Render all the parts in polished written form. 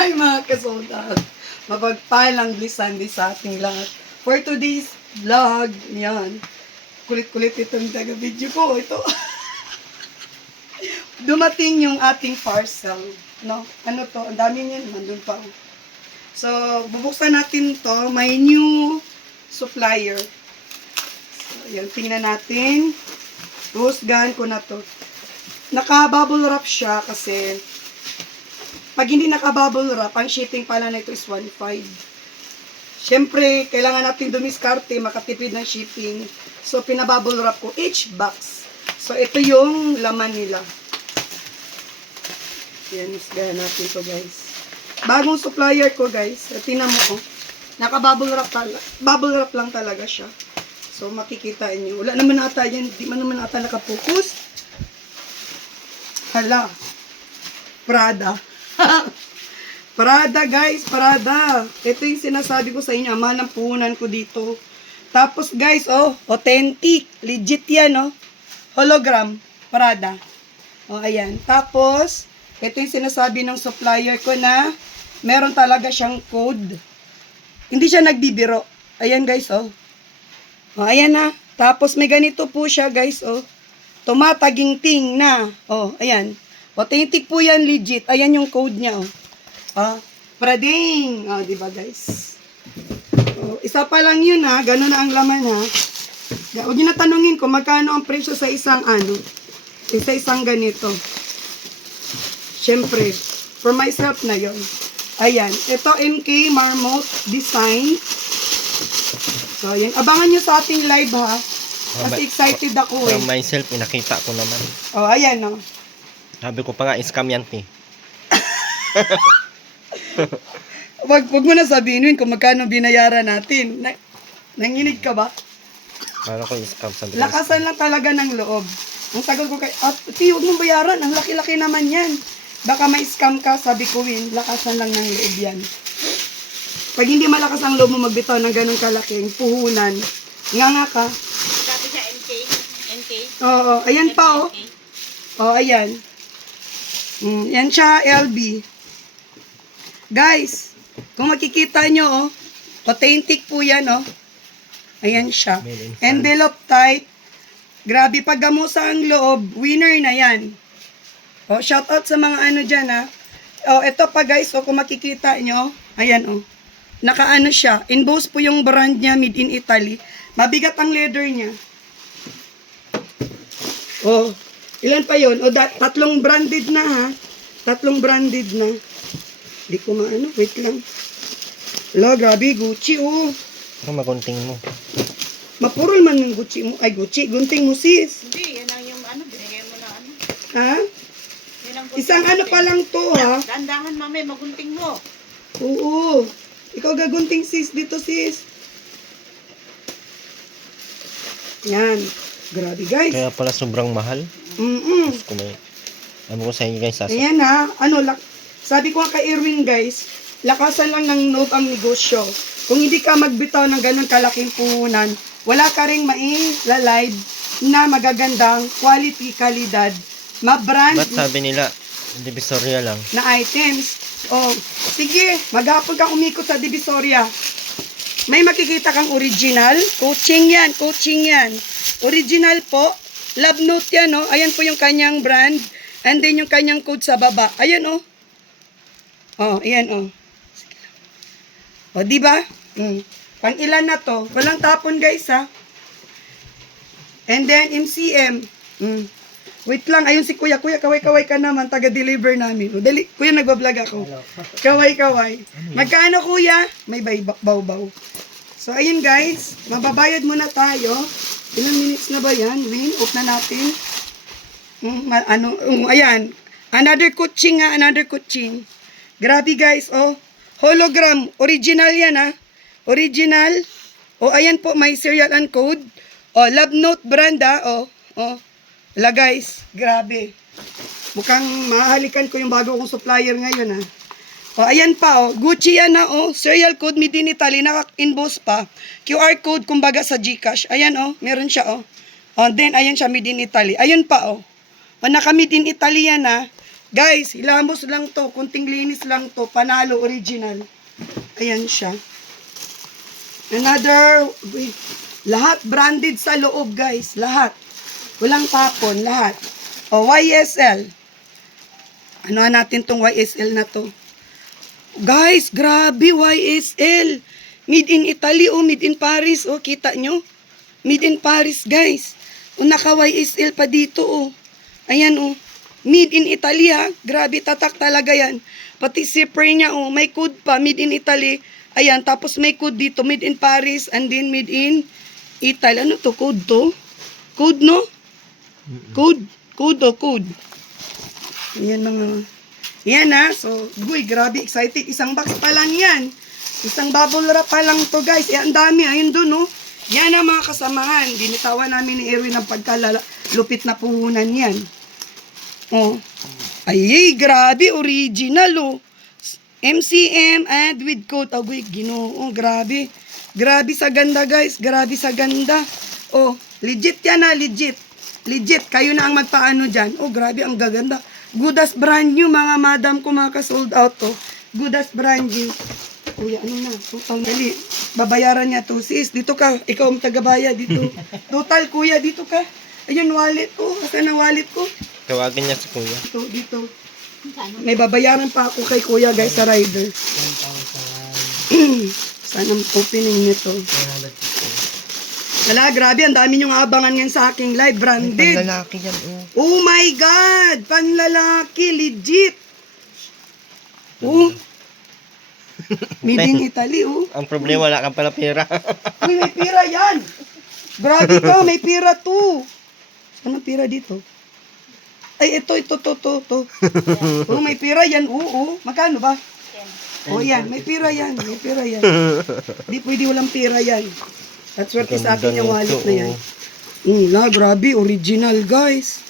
Hi mga kasoldat. Mapagpalang blisandi sa ating lahat. For today's vlog, yan. Kulit-kulit itong taga-video ko. Ito. Dumating yung ating parcel. No? Ano to? Ang dami niyan. Nandun pa. So, bubuksan natin to. May new supplier. So, yan. Tingnan natin. Husgahan ko na to. Naka-bubble wrap siya kasi pag hindi naka-bubble wrap, ang shipping pala na ito is 1.5. Siyempre, kailangan natin dumiskarte, makatipid ng shipping. So, pinabubble wrap ko each box. So, ito yung laman nila. Yan, isgahan natin to guys. Bagong supplier ko guys. Tingnan mo, oh. Naka-bubble wrap lang talaga siya. So, makikita niyo. Wala naman ata yan. Di man naman ata nakapokus. Hala. Prada. Prada guys, Prada. Ito yung sinasabi ko sa inyo, mahal ng puhunan ko dito. Tapos guys, oh, authentic, legit yan, oh. Hologram, Prada. Oh, ayan. Tapos, ito yung sinasabi ng supplier ko na meron talaga siyang code. Hindi siya nagbibiro. Ayan guys, oh. Oh, ayan na. Tapos may ganito po siya guys, oh. Tumataginting na. Oh, ayan. Authentic po yan, legit. Ayan yung code niya, oh. Ah, Prading. Ah, di ba, guys? Oh, isa pa lang yun, ha. Ganun na ang laman, ha. Huwag niyo na tanungin kung magkano ang presyo sa isang, isang ganito. Siyempre, for myself na yon. Ayan. Ito, MK Marmot Design. So, ayan. Abangan niyo sa ating live, ha. Kasi excited ako, eh. For myself, inakita ko naman. Oh, ayan, oh. Sabi ko pa nga, scam yan, te. Wag mo na sabihin kung magkano binayaran natin. Nanginig ka ba? Para ko scam sa Lakasan lang talaga ng loob. Ang tagal ko kay, huwag mong bayaran. Ang laki-laki naman yan. Baka may scam ka, sabi ko, lakasan lang ng loob yan. Pag hindi malakas ang loob mo magbitaw ng ganun kalaking puhunan, nga ka. Sabi niya MK. MK. Oo, ayan pa, oh. Oh, ayan. Yan siya, LB. Guys, kung makikita nyo, oh, authentic po yan, oh. Ayan siya. Envelope tight. Grabe, paggamusa ang loob, winner na yan. Oh, shout out sa mga ano dyan, ha. Oh, ito pa guys, oh, kung makikita nyo, ayan, oh. Nakaano siya. Emboss po yung brand niya, made in Italy. Mabigat ang leather niya. Oh, ilan pa yun? O, tatlong branded na, ha? Tatlong branded na. Di ko maano. Wait lang. Wala, grabe. Gucci, oh. Ano magunting mo? Mapurol man ng Gucci mo. Ay, Gucci. Gunting mo, sis. Hindi, yan ang yung binigay mo na Ha? Yan ang Isang ano pa lang to, ha? Dandahan, mami, magunting mo. Oo. Ikaw gagunting, sis. Dito, sis. Yan. Grabe, guys. Kaya pala sobrang mahal. Kung may, ano ko sa inyo guys, Ayan ha, sabi ko nga kay Erwin guys, lakasan lang ng loob ang negosyo. Kung hindi ka magbitaw ng ganun kalaking puhunan, wala ka ring mailalive na magagandang quality, kalidad, ma-brand ba't sabi nila, Divisoria lang? na items. Oh, sige, maghapon kang umikot sa Divisoria. May makikita kang original, coaching yan. Original po. Love note yan, oh. Ayan po yung kanyang brand. And then yung kanyang code sa baba. Ayan, oh. Oh, ayan, oh. O, diba? Pang ilan na to? Walang tapon, guys, ha? And then, MCM. Wait lang. Ayun si Kuya. Kuya, kaway-kaway ka naman. Taga-deliver namin. O, dali. Kuya, nagbablog ako. Kaway-kaway. Magkano, Kuya? May baw-baw. So, ayun, guys. Mababayad muna tayo. Ilang minutes na ba yan? Off na natin. Ayan. Another kutsing nga, another kutsing. Grabe guys, oh. Hologram. Original yan, ha. Original. Oh, ayan po, may serial and code. Oh, Love Note brand, ha. Oh, oh. Wala guys, grabe. Mukhang mahalikan ko yung bago kong supplier ngayon, ha. Oh, ayan pa, oh. Gucci yan, ha, oh. Serial code, made in Italy, naka-inbox pa. QR code, kumbaga sa GCash. Ayan, oh. Meron siya, oh. Oh, then, ayan siya, made in Italy. Ayun pa, oh. O, naka-made in Italy yan, ha. Guys, hilamos lang to. Kunting linis lang to. Panalo, original. Ayan siya. Another, lahat branded sa loob, guys. Lahat. Walang tapon, lahat. O, YSL. Ano natin tong YSL na to? Guys, grabe, YSL. Made in Italy, oh, made in Paris, oh, kita nyo? Made in Paris, guys. O, naka-YSL pa dito, oh. Ayan, oh. Made in Italy, ha. Grabe, tatak talaga yan. Pati zipper niya, oh. May code pa, made in Italy. Ayan, tapos may code dito, made in Paris, and then made in Italy. Ano to, code to? Code, no? Code. Code, oh, code. Ayan, mga... Yan, ha. So, guy, grabe, excited. Isang box pa lang yan. Isang bubble wrap pa lang to, guys. Eh, ang dami, ayun dun, oh. Yan ang mga kasamahan. Binitawan namin ni Erwin ang pagkalupit na puhunan yan. Oh. Ay, grabe, original, oh. MCM and with coat. Oh, Ginoo, grabe. Grabe sa ganda, guys. Grabe sa ganda. Oh, legit yan, ha, legit. Legit, kayo na ang magpaano dyan. Oh, grabe, ang gaganda. Good as brand new, mga madam ko, mga ka-sold out, to. Good as brand new. Kuya, ano na? Total, dali. Babayaran niya to, sis. Dito ka. Ikaw ang tagabaya dito. Total, kuya, dito ka. Ayun, wallet ko. Asan ang wallet ko? Tawagin niya si kuya. Dito. May babayaran pa ako kay kuya, guys, sa rider. 10,000. Saan ang opening nito? Wala, grabe. Ang dami niyong abangan ngayon sa aking live. Branded. Panlalaki yan, oh. Oh my God! Panlalaki. Legit. Oh. Made in Italy, oh. Ang problema, wala kang pala pera. Uy, may pira yan. Grabe ka, may pira to. Saan ang pira dito? Ay, ito. Oh, may pira yan. Oo. Magkano ba? Oh, yan. May pira yan. May pira yan. Hindi pwede walang pira yan. That's what is akin yung wallet na yan. Grabe. Original, guys.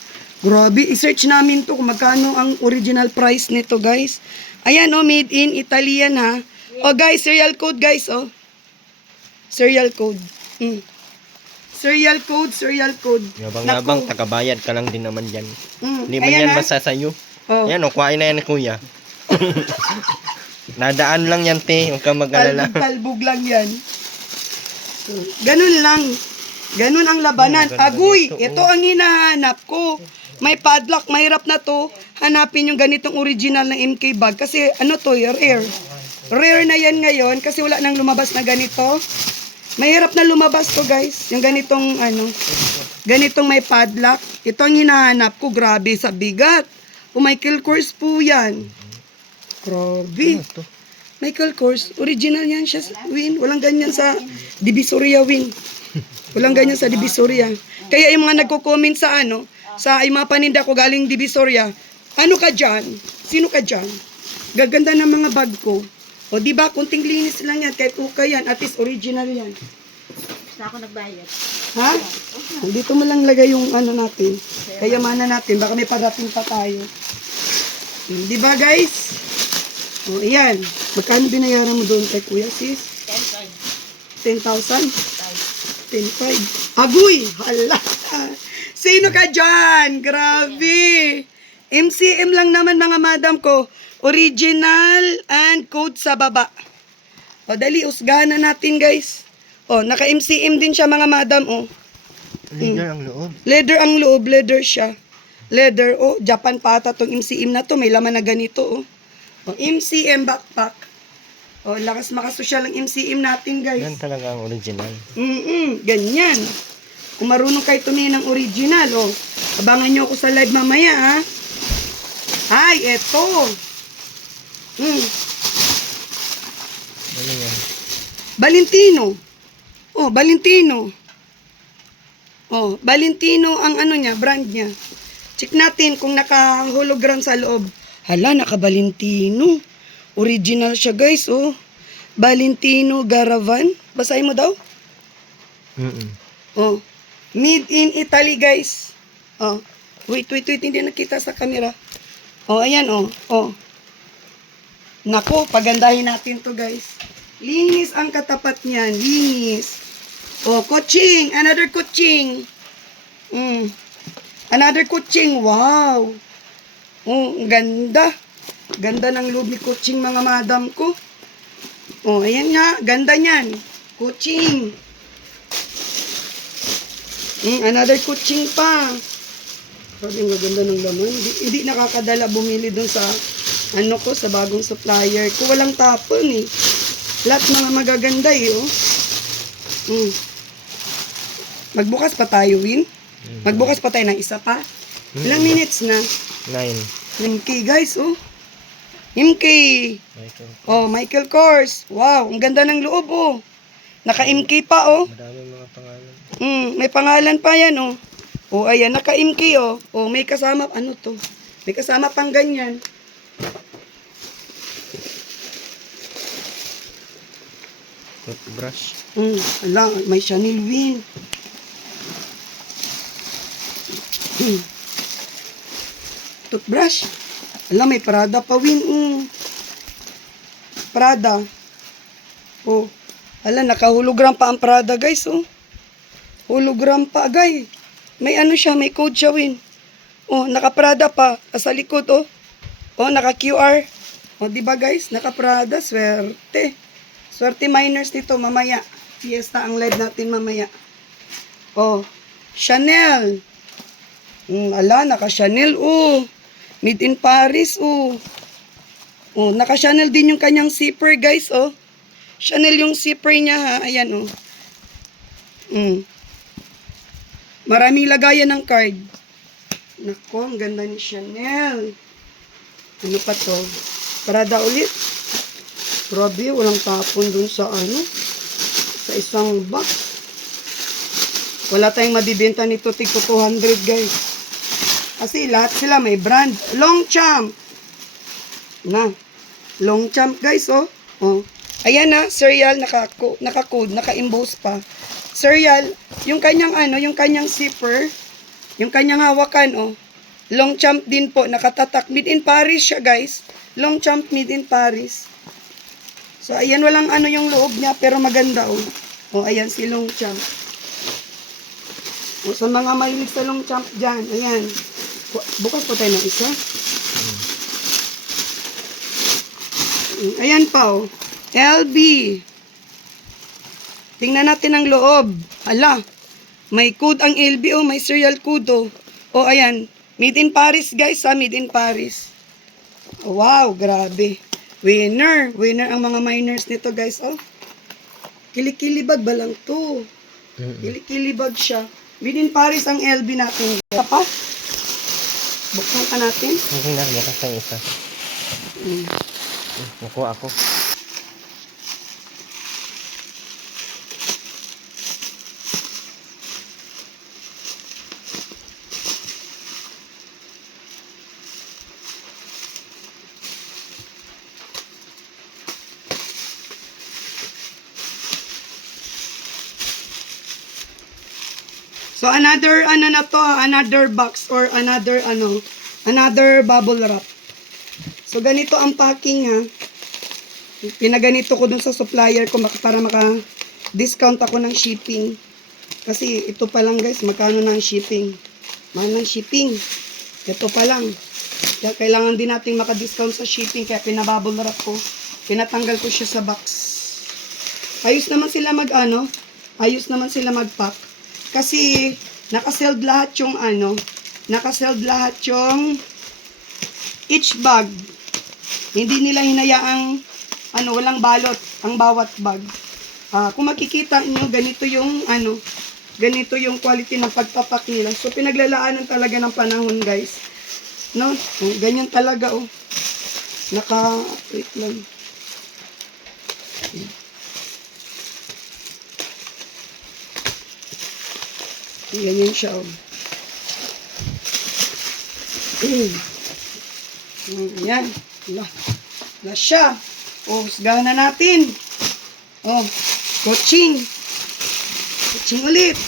Grabe. I-search namin to kung magkano ang original price nito, guys. Ayan, oh. Made in Italian, ha. Oh, guys. Serial code, guys, oh. Serial code. Serial code. Yabang-yabang, tagabayad ka lang din naman yan. Hindi man Ayan, yan ha. basta sa'yo. Oh. Yan, kuhain na yan ni kuya. Nadaan lang yan, te. Huwag kang mag-alala. Talbog lang yan. Ganun lang. Ganun ang labanan. Agoy, ito ang hinahanap ko. May padlock, mahirap na to. Hanapin yung ganitong original na MK bag. Kasi ano to, rare. Rare na yan ngayon kasi wala nang lumabas na ganito. Mahirap na lumabas to, guys. Yung ganitong ganitong may padlock. Ito ang hinahanap ko. Grabe sa bigat. O Michael Kors po yan. Grabe. Michael Kors. Original yan siya, Win. Walang ganyan sa Divisoria, Win. Walang ganyan sa Divisoria. Kaya yung mga nagko-comment sa sa yung mga paninda ko galing Divisoria, ano ka dyan? Sino ka dyan? Gaganda ng mga bag ko. O, di ba? Kunting linis lang yan. Kahit ukay yan. At least original yan. Basta ako nagbayad. Ha? O, dito mo lang lagay yung natin. Kayamanan natin. Baka may parating pa tayo. Di ba, guys? O, ayan. Magkano binayaran mo doon kay Kuya, sis? 10,000? 10,500. Agoy! Hala! Sino ka dyan? Grabe! MCM lang naman, mga madam ko. Original and code sa baba. O, dali, usgahan na natin, guys. O, naka-MCM din siya, mga madam, o. Leather ang loob. Leather ang loob, leather siya. Leather, o. Japan pa ata tong MCM na to. May laman na ganito, o. O, MCM backpack. O, lakas makasosyal ang MCM natin, guys. Yan talaga ang original. Ganyan. Kung marunong kayo tumingin ng original, o. Abangan nyo ako sa live mamaya, ha. Ay, eto. Ano yan? Valentino. Oh, Valentino. Oh, Valentino ang niya, brand niya. Check natin kung naka-hologram sa loob. Hala, naka-Valentino. Original siya, guys, oh. Valentino Garavan. Basahin mo daw? Oh. Made in Italy, guys. Oh. Wait. Hindi nakita sa camera. Oh, ayan, oh. Oh. Nako, pagandahin natin to, guys. Linis ang katapat niyan. Linis. Oh, kuching. Another kuching. Another kuching. Wow. Oh, ang ganda. Ganda ng loob ni Kuching, mga madam ko. Oh, ayan nga. Ganda niyan. Kuching. Another Kuching pa. Sabi nga, ganda ng laman. Hindi nakakadala bumili dun sa ano ko, sa bagong supplier ko. Walang tapon eh. Lahat mga magaganda eh, oh. Magbukas pa tayo, Win. Magbukas pa tayo ng isa pa. Ilang minutes na? 9. MK, guys, oh. MK. Michael. Oh, Michael Kors. Wow, ang ganda ng loob, oh. Naka-MK pa, oh. Maraming mga pangalan. May pangalan pa yan, oh. Oh, ayan, naka-MK, oh. Oh, may kasama, ano to? May kasama pang ganyan. Toothbrush. Ala, may Chanel, Win. Toothbrush. Ala, may Prada pa, Win. Prada. Oh. Ala, naka-hologram pa ang Prada, guys, oh. Hologram pa, guys. May ano siya, may code siya, Win. Oh, naka-Prada pa. Sa likod, oh. Oh, naka-QR. Oh, diba, guys? Naka-Prada. Swerte. Swerte miners nito, mamaya. Fiesta ang live natin mamaya. Oh, Chanel. Ala, naka-Chanel, oh. Made in Paris, oh. Oh, naka-Chanel din yung kanyang zipper, guys, oh. Chanel yung zipper niya, ha. Ayan, oh. Maraming lagayan ng card. Nako, ang ganda ni Chanel. Ano pa to? Prada ulit. Grabe, walang tapon dun sa ano. Sa isang box. Wala tayong mabibenta nito tig 200, guys. Kasi lahat sila may brand. Longchamp. Na. Longchamp, guys, oh. Oh. Ayan na, cereal, naka-code, naka-emboss pa. Cereal, yung kanyang ano, yung kanyang zipper, yung kanyang hawakan, oh. Longchamp din po, nakatatak. Made in Paris siya, guys. Longchamp made in Paris. So, ayan, walang ano yung loob niya, pero maganda, oh. Oh, ayan si Longchamp. O, sa mga mahilig sa Longchamp dyan, ayan. Bukas po tayo ng isa. Ayan pa, oh. LB. Tingnan natin ang loob. Ala, may code ang LB, oh. May serial code, oh. Oh, ayan. Made in Paris, guys, ha. Made in Paris. Oh, wow, grabe. Winner. Winner ang mga miners nito, guys, oh. Kilikilibag ba lang to? Kilikilibag siya. Made in Paris ang LB natin. Ito pa? Buksan ka natin. Hindi na, bukas ang isa. Nakuha ako. So, another, ano na to, another box or another, another bubble wrap. So, ganito ang packing, ha. Pinaganito ko dun sa supplier ko para maka-discount ako ng shipping. Kasi ito pa lang, guys, magkano na ang shipping. Mahal ng shipping. Ito pa lang. Kaya kailangan din natin maka-discount sa shipping, kaya pinabubble wrap ko. Pinatanggal ko siya sa box. Ayos naman sila ayos naman sila mag-pack. Kasi, naka-sealed lahat yung naka-sealed lahat yung each bag. Hindi nila hinayaang, walang balot ang bawat bag. Kung makikita nyo, ganito yung quality ng pagpapak nila. So, pinaglalaanan talaga ng panahon, guys. No? Ganyan talaga, oh. Wait lang. Ganyan siya, oh. Ayan. Wala siya. Oh, husgahan na natin. Oh, Kuching. Kuching ulit.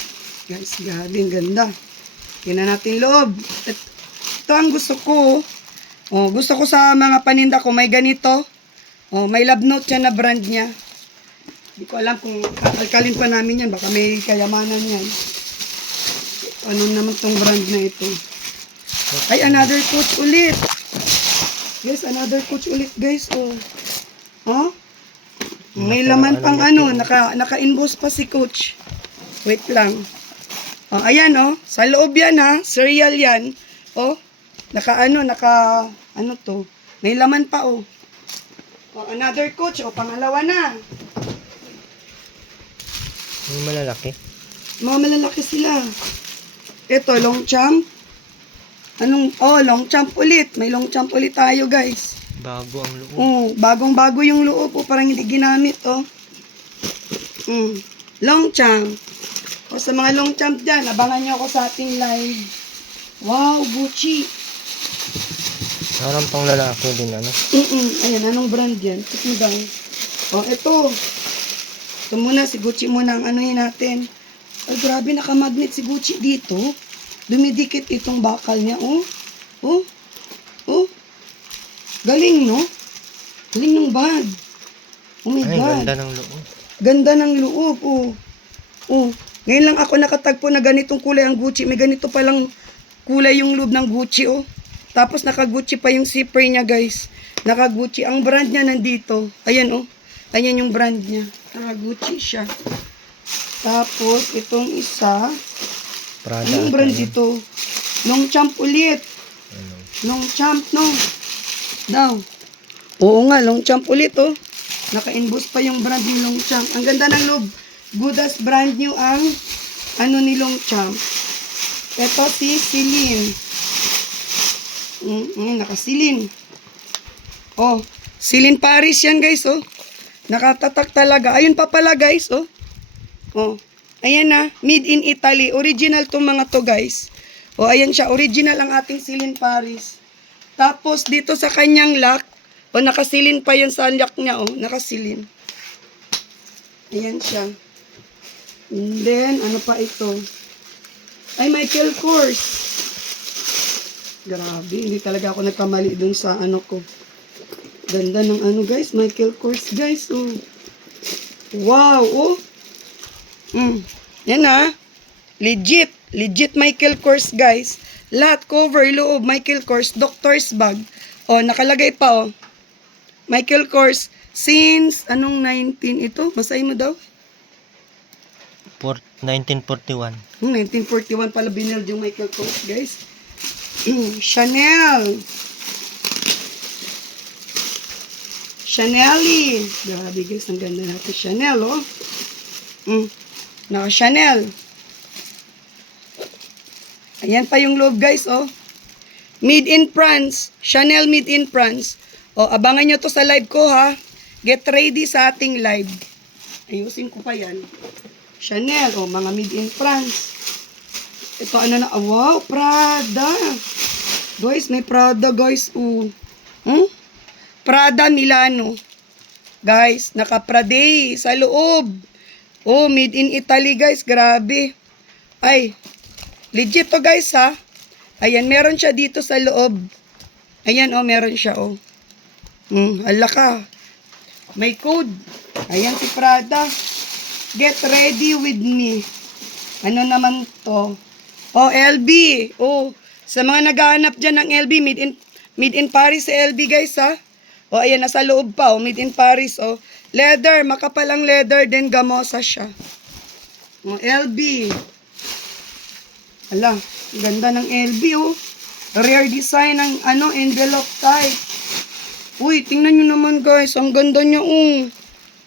Guys, grabe, ang ganda. Tingnan natin loob. Ito ang gusto ko. Oh, gusto ko sa mga paninda ko, may ganito. Oh, may love note yan na brand niya. Hindi ko alam kung kakalkalin pa namin yan. Baka may kayamanan yan. Ano naman tong brand na ito? Ay, another coach ulit. Guys, another coach ulit, guys. Oh. Oh? May Naka- laman pang ano, naka-inbox pa si coach. Wait lang. Oh, ayan oh. Sa loob yan ha. Cereal yan. Oh. Ano to. May laman pa oh. Oh, another coach. Oh, pangalawa na. Yung malalaki. Mga malalaki sila. Ito, long champ. Long champ ulit. May long champ ulit tayo, guys. Bago ang loob. Oh, bagong-bago yung loob. Oh, parang hindi ginamit, oh. Long champ. O sa mga long champ dyan, abangan nyo ako sa ating live. Wow, Gucci. Parang pang lalaki din, ano? Ayan, anong brand yan? Check mo daw. Oh, ito. Ito muna, si Gucci muna ang anuhin natin. Ay, grabe, nakamagnet si Gucci dito. Dumidikit itong bakal niya, oh. Oh. Oh. Galing, no? Galing ng bag. Oh my Ay, God. ganda ng loob. Ganda ng loob, oh. Oh. Ngayon lang ako nakatagpo na ganitong kulay ang Gucci. May ganito palang kulay yung loob ng Gucci, oh. Tapos naka-Gucci pa yung zipper niya, guys. Naka-Gucci. Ang brand niya nandito. Ayan, oh. Ayan yung brand niya. Naka-Gucci siya. Tapos, itong isa. Prada. Anong brand dito? Long champ ulit. Ano? Long champ, no? Daw. Oo nga, long champ ulit, oh. Naka-inbox pa yung brand ni long champ. Ang ganda ng loob. Good as brand new ang ni long champ. Ito si Celine. Naka-Celine. Oh, Celine Paris yan, guys, oh. Nakatatak talaga. Ayun pa pala, guys, oh. Oh. Ayan na, made in Italy. Original tong mga to, guys. Oh, ayan siya. Original ang ating Celine Paris. Tapos, dito sa kanyang lock, oh, nakasilin pa yan sa lock niya, oh. Nakasilin. Ayan siya. And then, ano pa ito? Ay, Michael Kors. Grabe, hindi talaga ako nagkamali dun sa ano ko. Ganda ng guys. Michael Kors, guys, oh. Wow, oh. Yan ha. Legit. Legit Michael Kors, guys. Lahat cover, loob, Michael Kors, doctor's bag. Oh, nakalagay pa, oh. Michael Kors, since, anong 19 ito? Basahin mo daw. 1941. 1941 pala binild yung Michael Kors, guys. Chanel. Chanel-y. Grabe, guys. Ang ganda natin. Chanel, oh. Naka-Chanel. Ayan pa yung loob, guys, oh. Made in France. Chanel made in France. Oh, abangan nyo to sa live ko, ha. Get ready sa ating live. Ayusin ko pa yan. Chanel, oh, mga made in France. Ito, wow, Prada. Guys, may Prada, guys, oh. Prada Milano. Guys, naka-Prade sa loob. Oh, made in Italy, guys. Grabe. Ay, legit to, guys, ha. Ayan, meron siya dito sa loob. Ayan, oh, meron siya, oh. Hala ka. May code. Ayan si Prada. Get ready with me. Ano naman to? Oh, LB. Oh, sa mga naghahanap dyan ng LB, made in Paris sa LB, guys, ha. Oh, ayan, nasa loob pa, oh. Made in Paris, oh. Leather, makapal ang leather, then gamosa siya. Oh, LB. Ala, ganda ng LB, oh. Rare design ng, envelope type. Uy, tingnan nyo naman, guys. Ang ganda niya, oh.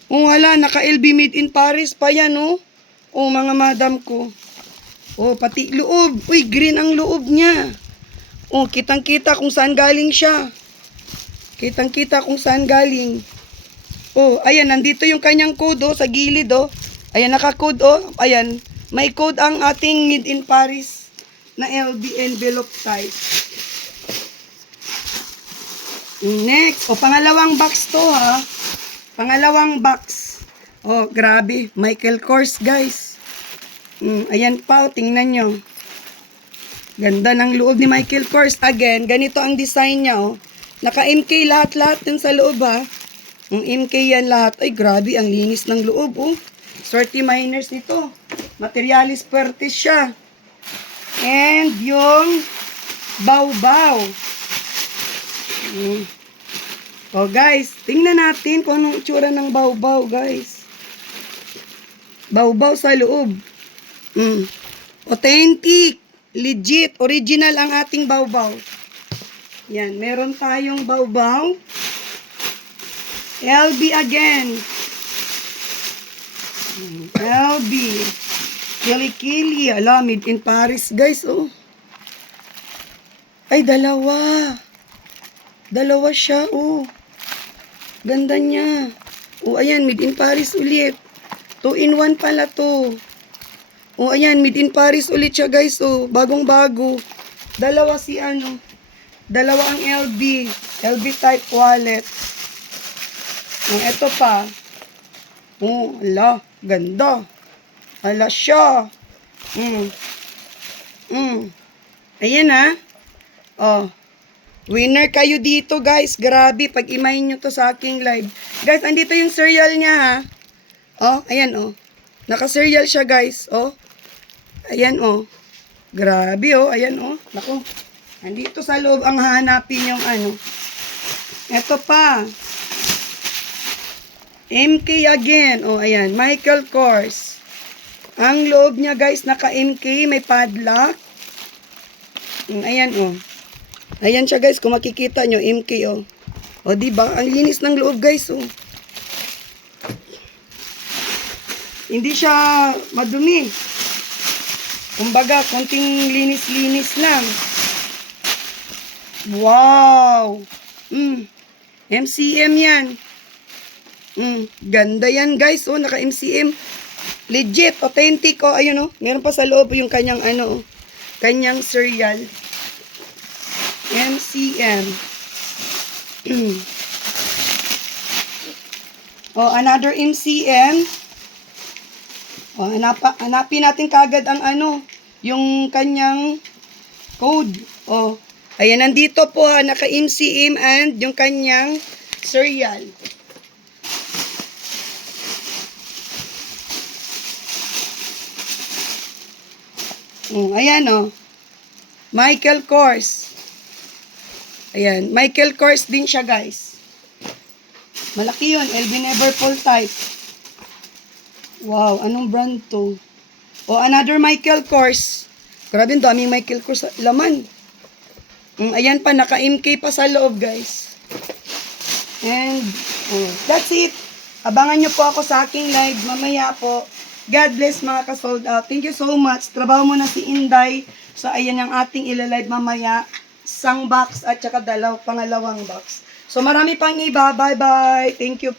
Oh, hala, naka-LB made in Paris pa yan, oh. Oh, mga madam ko. Oh, pati loob. Uy, green ang loob niya. Oh, kitang-kita kung saan galing siya. Kitang-kita kung saan galing. Oh, ayan, nandito yung kanyang code, oh, sa gilid, oh. Ayan, naka-code, oh. Ayan, may code ang ating made in Paris na LB envelope type. Next, oh, pangalawang box to, ha. Pangalawang box. Oh, grabe. Michael Kors, guys. Ayan pa, oh, tingnan nyo. Ganda ng loob ni Michael Kors. Again, ganito ang design niya, oh. Naka-MK lahat-lahat din sa loob, ha. MK yan lahat. Ay, grabe, ang linis ng loob, oh. Sorty miners nito. Materialis Pertis siya. And yung Baw-Baw. Oh, guys, tingnan natin kung anong itsura ng bawbaw, guys. Bawbaw sa loob. Authentic, legit, original ang ating bawbaw. Yan, meron tayong bawbaw. LB again. LB. Kili-kili. Ala, made in Paris, guys, oh. Ay, dalawa. Dalawa siya, oh. Ganda niya. Oh, ayan, made in Paris ulit. 2-in-1 pala to. Oh, ayan, made in Paris ulit siya, guys, oh. Bagong-bago. Dalawa si ano. Dalawa ang LB. LB type wallet. Oh, eto pa. Oh, ala, ganda. Ala siya. Ayan, ha. Oh. Winner kayo dito, guys. Grabe, pag imahin nyo to sa aking live. Guys, andito yung cereal niya, ha. Oh, ayan, oh. Naka-cereal siya, guys. Oh. Ayan, oh. Grabe, oh. Ayan, oh. Naku. Andito sa loob ang hahanapin yung ano. Ito pa. MK again. Oh, ayan. Michael Kors. Ang loob niya, guys, naka-MK. May padlock. Ayan, oh. Ayan siya, guys, kung makikita nyo, MK, oh. O, diba? Ang linis ng loob, guys, oh. Hindi siya madumi. Kumbaga, konting linis-linis lang. Wow! MCM yan. Ganda yan, guys, oh. Naka-MCM. Legit, authentic, oh. Ayun, oh. Meron pa sa loob yung kanyang, ano, oh. Kanyang cereal. MCM. Oh, another MCM. Oh, hanapin natin kagad ang ano, yung kanyang code. Oh, ayan, nandito po ha, naka-MCM and yung kanyang cereal. Ayan, oh. Michael Kors. Ayan, Michael Kors din siya, guys. Malaki yun, LB Neverfull type. Wow, anong brand to? O, another Michael Kors. Grabe, daming Michael Kors laman. Ayan pa, naka-MK pa sa loob, guys. And, that's it. Abangan nyo po ako sa aking live mamaya po. God bless mga ka-sold out. Thank you so much. Trabaho mo na si Inday. So, ayan ang ating ilalive mamaya. Isang box at saka pangalawang box. So, marami pang iba. Bye-bye. Thank you.